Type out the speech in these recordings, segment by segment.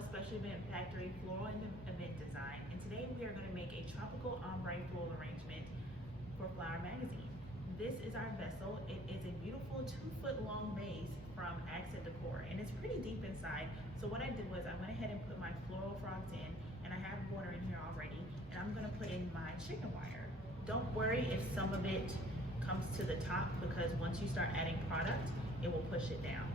with Special Event Factory Floral and Event Design, and today we are going to make a tropical ombre floral arrangement for Flower magazine. This is our vessel. It is a beautiful 2-foot long vase from Accent Decor, and it's pretty deep inside. So what I did was I went ahead and put my floral frogs in, and I have water in here already, and I'm going to put in my chicken wire. Don't worry if some of it comes to the top, because once you start adding product, it will push it down.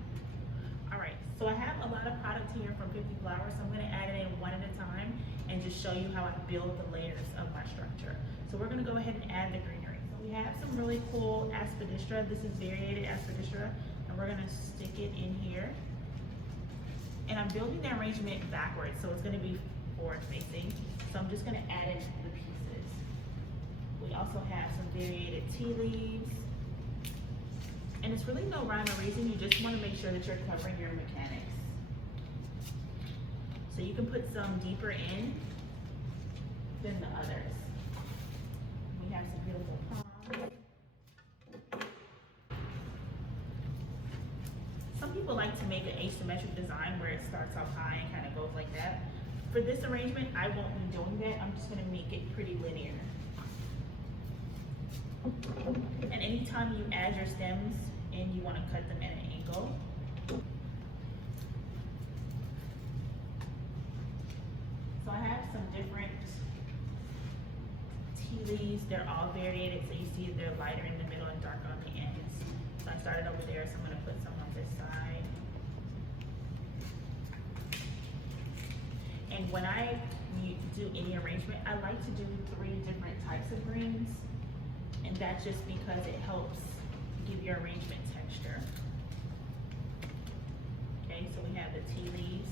All right, so I have a lot of product here from 50 Flowers, so I'm gonna add it in one at a time and just show you how I build the layers of my structure. So we're gonna go ahead and add the greenery. So we have some really cool aspidistra. This is variated aspidistra, and we're gonna stick it in here. And I'm building the arrangement backwards, so it's gonna be forward facing. So I'm just gonna add in the pieces. We also have some variated tea leaves. And it's really no rhyme or reason, you just want to make sure that you're covering your mechanics. So you can put some deeper in than the others. We have some beautiful palms. Some people like to make an asymmetric design where it starts off high and kind of goes like that. For this arrangement, I won't be doing that. I'm just going to make it pretty linear. And anytime you add your stems in, you want to cut them at an angle. So I have some different tea leaves. They're all variated, so you see they're lighter in the middle and darker on the ends. So I started over there, so I'm going to put some on this side. And when I do any arrangement, I like to do 3 different types of greens. And that's just because it helps give your arrangement texture. Okay, so we have the tea leaves.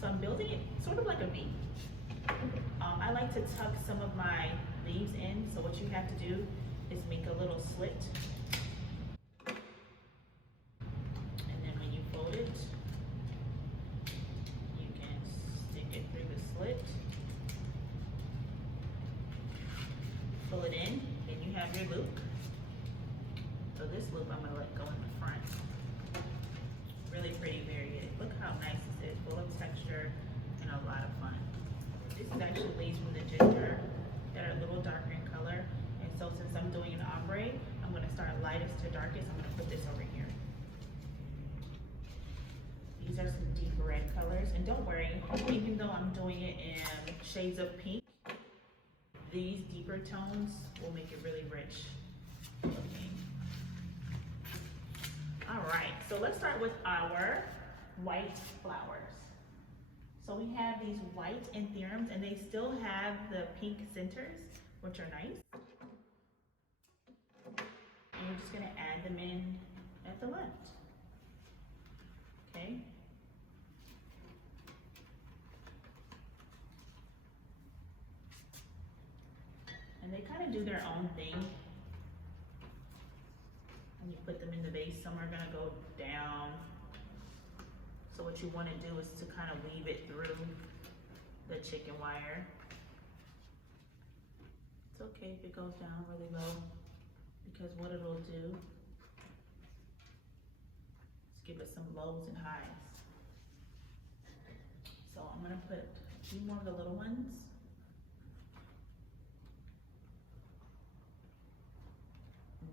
So I'm building it sort of like a V. I like to tuck some of my leaves in, so what you have to do is make a little slit. And then when you fold it, you can stick it through the slit. Pull it in, and you have your loop. So this loop I'm gonna let go in the front. Really pretty varied. Look how nice this is, full of texture and a lot of fun. This is actually leaves from the ginger that are a little darker in color. And so since I'm doing an ombre, I'm gonna start lightest to darkest. I'm gonna put this over here. These are some deep red colors. And don't worry, even though I'm doing it in shades of pink, these deeper tones will make it really rich looking. All right, so let's start with our white flowers. So we have these white anthuriums, and they still have the pink centers, which are nice. And we're just gonna add them in at the left, okay? And they kind of do their own thing. When you put them in the vase, some are gonna go down. So what you wanna do is to kind of weave it through the chicken wire. It's okay if it goes down really low, because what it'll do is give it some lows and highs. So I'm gonna put a few more of the little ones.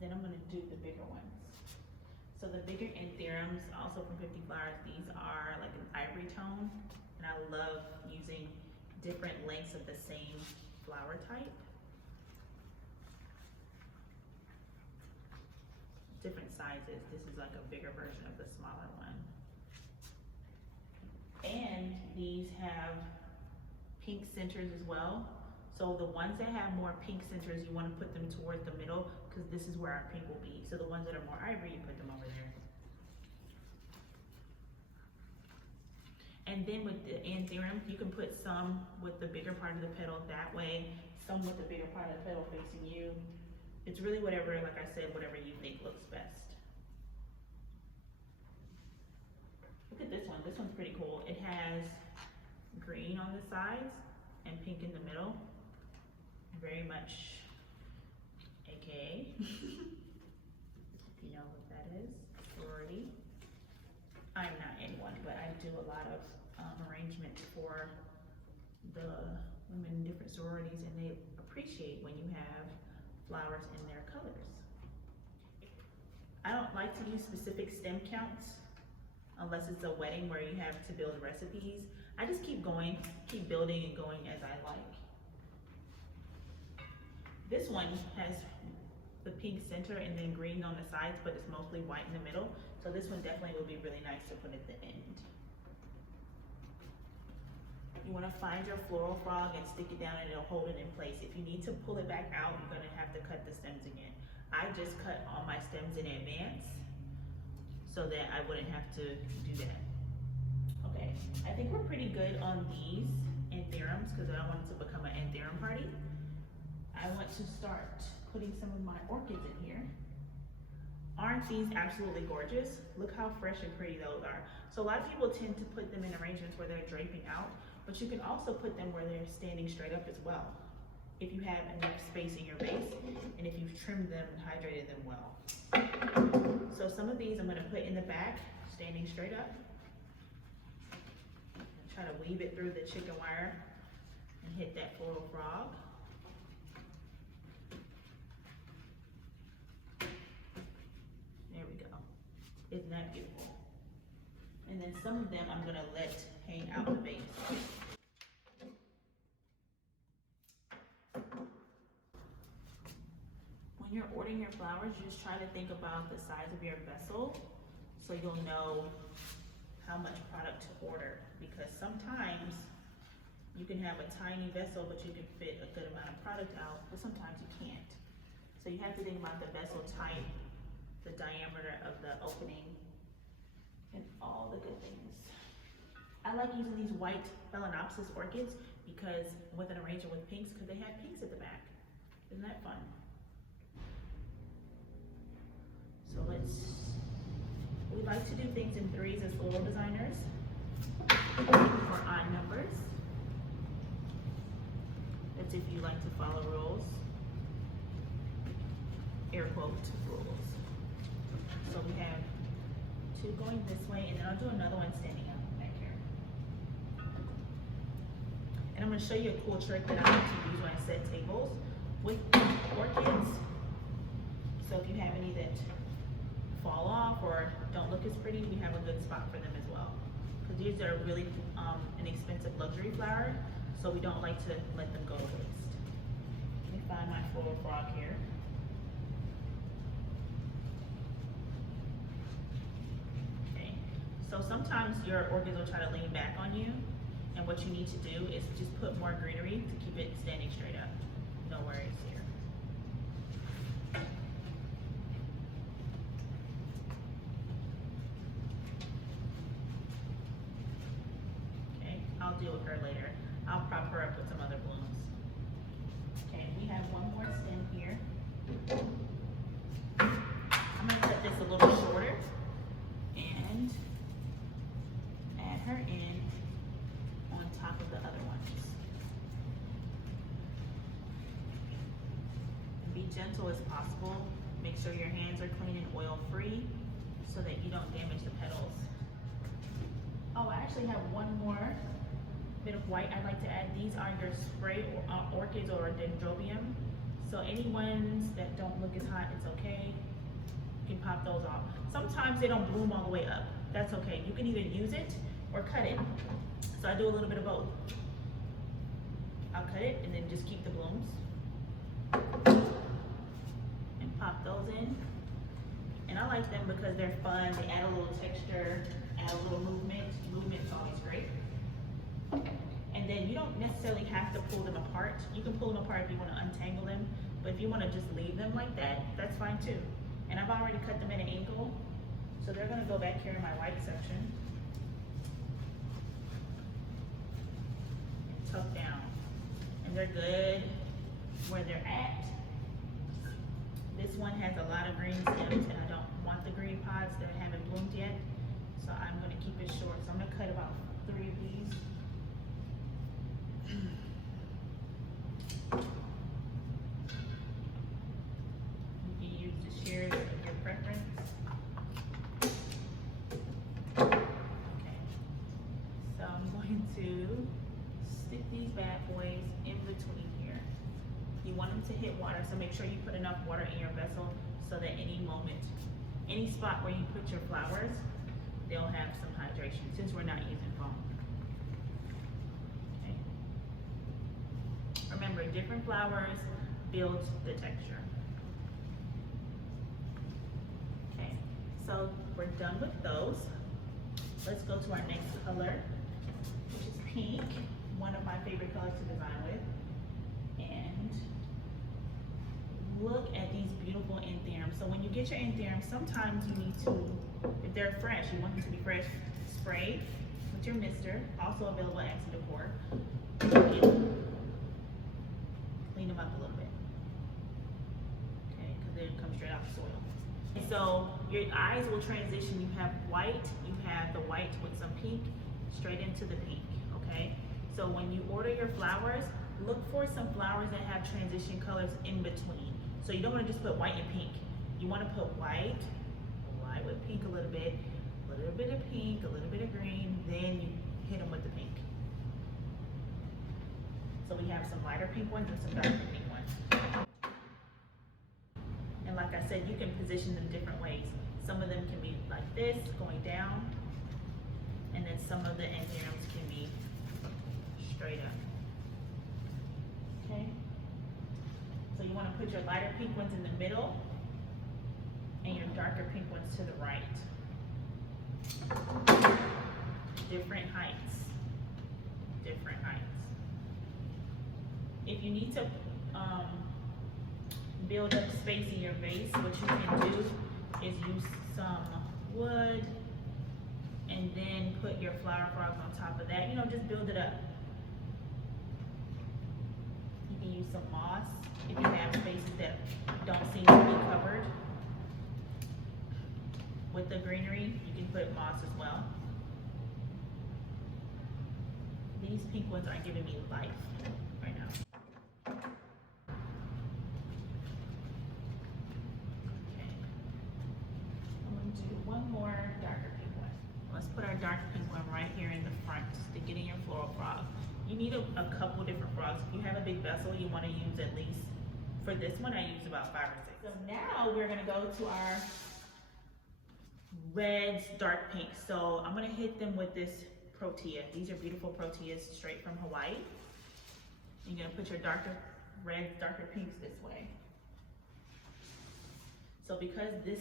Then I'm gonna do the bigger ones. So the bigger anthuriums, also from 50 Flowers, these are like an ivory tone, and I love using different lengths of the same flower type. Different sizes. This is like a bigger version of the smaller one. And these have pink centers as well. So the ones that have more pink centers, you want to put them towards the middle, because this is where our pink will be. So the ones that are more ivory, you put them over there. And then with the anthurium, you can put some with the bigger part of the petal that way, some with the bigger part of the petal facing you. It's really whatever, like I said, whatever you think looks best. Look at this one. This one's pretty cool. It has green on the sides and pink in the middle. Very much AKA. If you know what that is, sorority. I'm not in one, but I do a lot of arrangements for the women in different sororities, and they appreciate when you have flowers in their colors. I don't like to use specific stem counts unless it's a wedding where you have to build recipes. I just keep going, keep building and going as I like. This one has the pink center and then green on the sides, but it's mostly white in the middle. So this one definitely would be really nice to put at the end. You want to find your floral frog and stick it down and it'll hold it in place. If you need to pull it back out, you're going to have to cut the stems again. I just cut all my stems in advance so that I wouldn't have to do that. Okay, I think we're pretty good on these antherums because I don't want it to become an antherum party. I want to start putting some of my orchids in here. Aren't these absolutely gorgeous? Look how fresh and pretty those are. So a lot of people tend to put them in arrangements where they're draping out, but you can also put them where they're standing straight up as well, if you have enough space in your vase and if you've trimmed them and hydrated them well. So some of these I'm going to put in the back, standing straight up. Try to weave it through the chicken wire and hit that floral frog. There we go. Isn't that beautiful? And then some of them I'm going to let hang out the vase. When you're ordering your flowers, you just try to think about the size of your vessel so you'll know how much product to order, because sometimes you can have a tiny vessel but you can fit a good amount of product out, but sometimes you can't. So you have to think about the vessel type, the diameter of the opening, and all the good things. I like using these white Phalaenopsis orchids because with an arrangement with pinks, because they have pinks at the back. Isn't that fun? So we like to do things in threes as floral designers, or odd numbers. That's if you like to follow rules, air quote rules. So we have two going this way, and then I'll do another one standing up back here. And I'm going to show you a cool trick that I like to use when I set tables with orchids. So if you have any that fall off or don't look as pretty, we have a good spot for them as well. Because these are really an expensive luxury flower, so we don't like to let them go to waste. Let me find my floral frog here. Okay, so sometimes your orchids will try to lean back on you, and what you need to do is just put more greenery to keep it standing straight up. No worries here. I'll deal with her later. I'll prop her up with some other blooms. Okay, we have one more stem here. I'm going to cut this a little shorter and add her in on top of the other ones. And be gentle as possible. Make sure your hands are clean and oil free so that you don't damage the petals. Oh, I actually have one more bit of white I'd like to add. These are your spray orchids or dendrobium. So any ones that don't look as hot, it's okay. You can pop those off. Sometimes they don't bloom all the way up. That's okay. You can either use it or cut it. So I do a little bit of both. I'll cut it and then just keep the blooms. And pop those in. And I like them because they're fun. They add a little texture, add a little movement. Movement's always great. And then you don't necessarily have to pull them apart. You can pull them apart if you want to untangle them, but if you want to just leave them like that, that's fine too. And I've already cut them at an angle, so they're going to go back here in my white section. And tuck down. And they're good where they're at. This one has a lot of green stems, and I don't want the green pods that haven't bloomed yet, so I'm going to keep it short. So I'm going to cut about 3 of these. You can use the shears of your preference. going to stick these bad boys in between here. You want them to hit water, so make sure you put enough water in your vessel so that any spot where you put your flowers, they'll have some hydration since we're not using foam. Okay. Remember, different flowers build the texture. Okay, so we're done with those. Let's go to our next color, which is pink, one of my favorite colors to design with. And look at these beautiful anthuriums. So when you get your anthuriums, sometimes you need to, if they're fresh, you want them to be fresh, spray with your mister, also available at Axie Decor. Clean them up a little bit, okay, because they come straight out the soil. And so your eyes will transition. You have white, you have the white with some pink, straight into the pink, okay? So when you order your flowers, look for some flowers that have transition colors in between. So you don't want to just put white and pink. You want to put white with pink a little bit of pink, a little bit of green, then you hit them with the pink. So we have some lighter pink ones and some darker pink ones. And like I said, you can position them different ways. Some of them can be like this, going down, and then some of the anthuriums can be straight up. Okay? So you want to put your lighter pink ones in the middle and your darker pink ones to the right. Different heights. Different heights. If you need to build up space in your vase, what you can do is use some wood and then put your flower frogs on top of that. You know, just build it up. You can use some moss if you have spaces that don't seem to be covered. With the greenery, you can put moss as well. These pink ones are giving me life right now. Okay. I'm going to do one more darker pink one. Let's put our dark pink one right here in the front. Stick it in your floral frog. You need a couple different frogs. If you have a big vessel, you want to use at least, for this one, I use about 5 or 6. So now we're going to go to our reds, dark pink. So I'm gonna hit them with this protea. These are beautiful proteas straight from Hawaii. You're gonna put your darker reds, darker pinks this way. So because this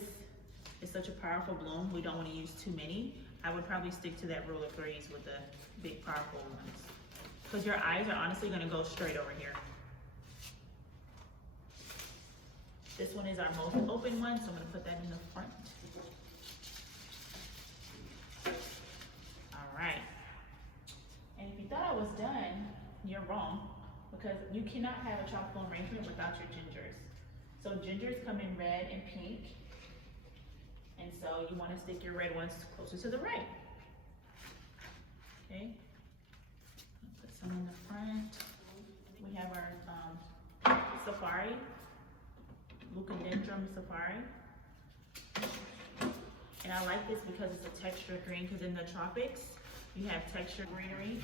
is such a powerful bloom, we don't want to use too many. I would probably stick to that rule of threes with the big powerful ones. Because your eyes are honestly gonna go straight over here. This one is our most open one, so I'm gonna put that in the front. Right. And if you thought I was done, you're wrong, because you cannot have a tropical arrangement without your gingers. So gingers come in red and pink, and so you want to stick your red ones closer to the right. Okay. Put some in the front. We have our safari, Leucadendrum safari. And I like this because it's a textured green, because in the tropics, you have textured greenery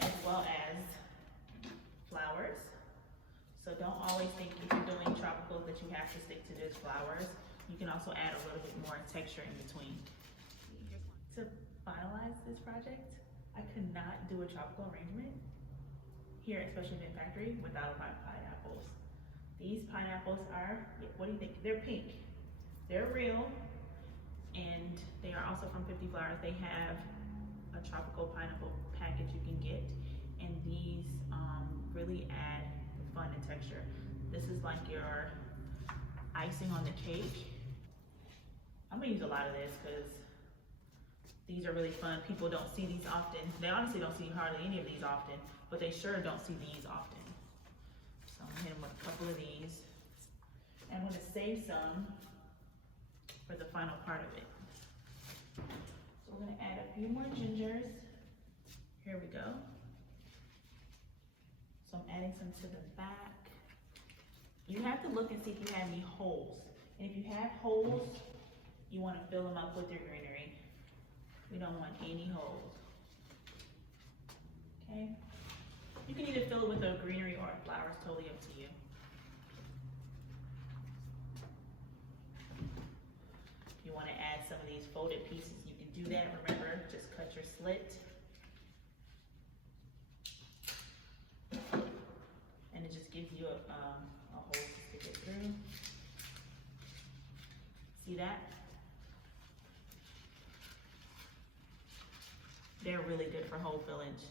as well as flowers. So don't always think if you're doing tropicals that you have to stick to just flowers. You can also add a little bit more texture in between. To finalize this project, I could not do a tropical arrangement here at Special Event Factory without my pineapples. These pineapples are, what do you think? They're pink. They're real, and they are also from 50 Flowers. They have a tropical pineapple package you can get, and these really add the fun and texture. This is like your icing on the cake. I'm gonna use a lot of this because these are really fun. People don't see these often. They honestly don't see hardly any of these often, but they sure don't see these often. So I'm gonna hit them with a couple of these. And I'm gonna save some for the final part of it. So we're gonna add a few more gingers. Here we go. So I'm adding some to the back. You have to look and see if you have any holes. And if you have holes, you wanna fill them up with your greenery. We don't want any holes. You can either fill it with a greenery or a flower, it's totally up to you. If you want to add some of these folded pieces, you can do that. Remember, just cut your slit. And it just gives you a hole to stick it through. See that? They're really good for hole fillage.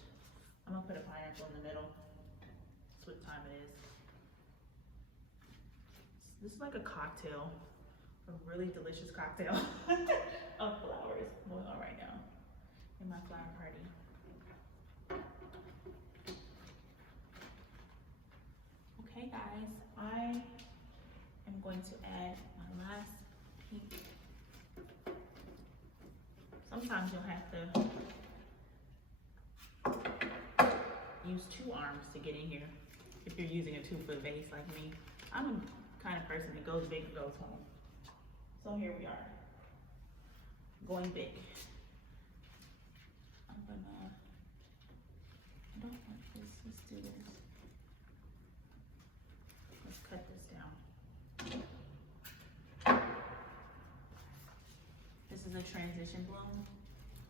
I'm gonna put a pineapple in the middle. That's what time it is. This is like a cocktail, a really delicious cocktail of flowers going on right now in my flower party. Okay guys, I am going to add my last pink. Sometimes you'll have to use two arms to get in here if you're using a 2-foot vase like me. I'm the kind of person that goes big and goes home. So here we are, going big. I don't want this, let's do this. Let's cut this down. This is a transition bloom.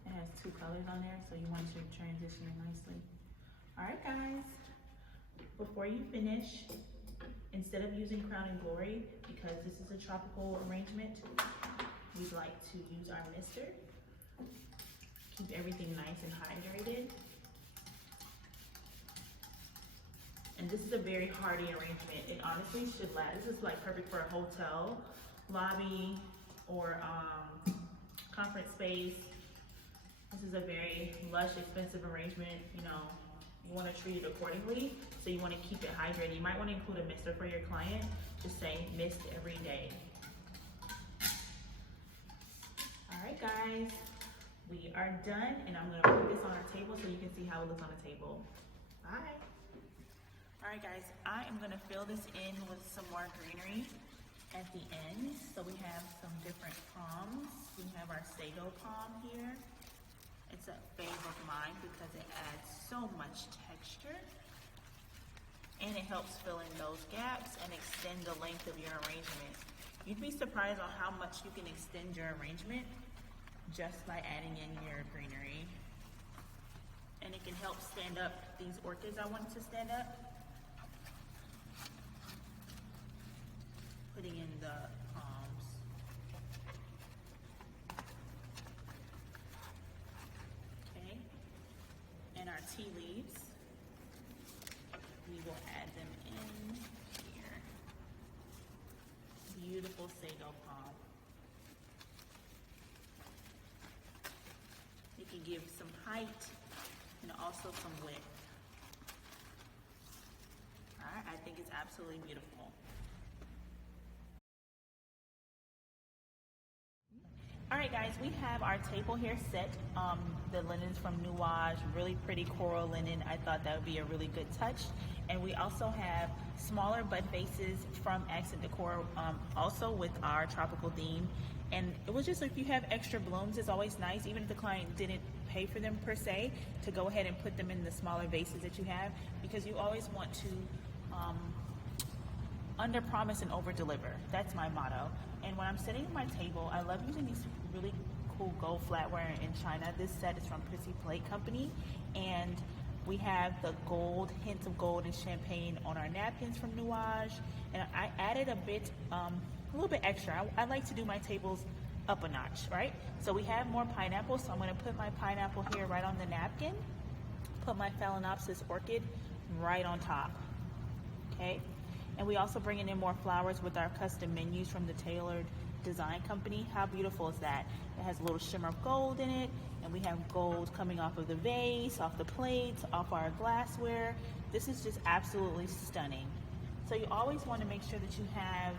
It has 2 colors on there, so you want to transition it nicely. All right, guys, before you finish, instead of using Crown and Glory, because this is a tropical arrangement, we'd like to use our mister. Keep everything nice and hydrated. And this is a very hardy arrangement. It honestly should last. This is like perfect for a hotel, lobby, or conference space. This is a very lush, expensive arrangement. You know, you want to treat it accordingly, so you want to keep it hydrated. You might want to include a mister for your client. Just say mist every day. All right, guys, we are done, and I'm going to put this on our table so you can see how it looks on the table. Bye. All right, guys, I am going to fill this in with some more greenery at the end. So we have some different palms. We have our sago palm here. It's a fave of mine because it adds so much texture, and it helps fill in those gaps and extend the length of your arrangement. You'd be surprised on how much you can extend your arrangement just by adding in your greenery. And it can help stand up these orchids I wanted to stand up. Putting in the palms. Okay, and our tea leaves, we will add them in here. Beautiful sago palm. It can give some height and also some width. All right, I think it's absolutely beautiful. All right, guys, we have our table here set. The linens from Nuage, really pretty coral linen. I thought that would be a really good touch. And we also have smaller bud vases from Accent Decor, also with our tropical theme. And it was just, if you have extra blooms, it's always nice, even if the client didn't pay for them per se, to go ahead and put them in the smaller vases that you have, because you always want to under promise and over deliver. That's my motto. And when I'm setting my table, I love using these really cool gold flatware in China. This set is from Prissy Plate Company, and we have the gold, hints of gold and champagne on our napkins from Nuage. And I added a bit, a little bit extra. I like to do my tables up a notch, right? So we have more pineapple, so I'm gonna put my pineapple here right on the napkin, put my Phalaenopsis orchid right on top, okay? And we also bringing in more flowers with our custom menus from the Tailored Design Company. How beautiful is that? It has a little shimmer of gold in it, and we have gold coming off of the vase, off the plates, off our glassware. This is just absolutely stunning. So you always want to make sure that you have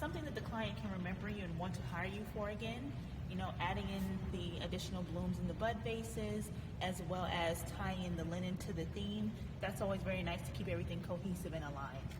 something that the client can remember you and want to hire you for again. You know, adding in the additional blooms in the bud vases, as well as tying in the linen to the theme. That's always very nice to keep everything cohesive and aligned.